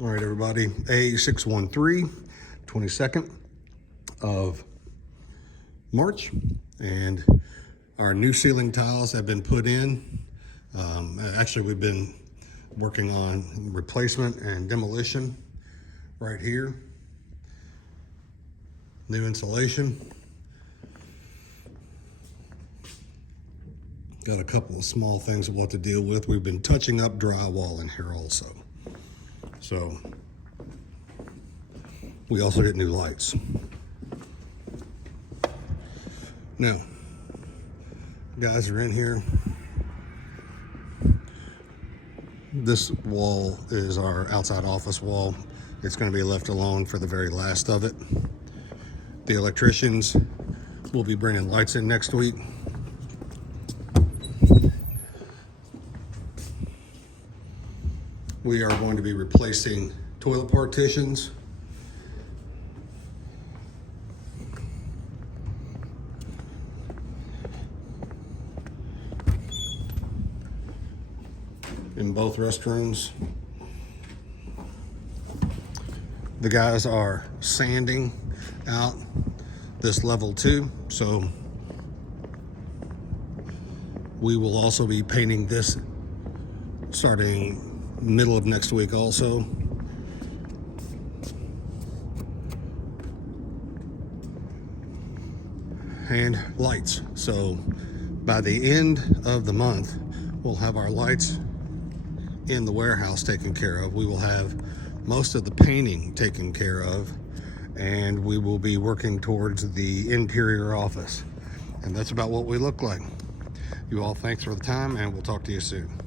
All right, everybody, A-0613, 22nd of March, and our new ceiling tiles have been put in. Actually, we've been working on replacement and demolition right here. New insulation. Got a couple of small things we'll have to deal with. We've been touching up drywall in here also. So we also get new lights. Now, guys are in here. This wall is our outside office wall. It's going to be left alone for the very last of it. The electricians will be bringing lights in next week. We are going to be replacing toilet partitions. In both restrooms. The guys are sanding out this level 2, so we will also be painting this starting middle of next week also. And lights. So by the end of the month, we'll have our lights in the warehouse taken care of. We will have most of the painting taken care of, and we will be working towards the interior office. And that's about what we look like. You all, thanks for the time, and we'll talk to you soon.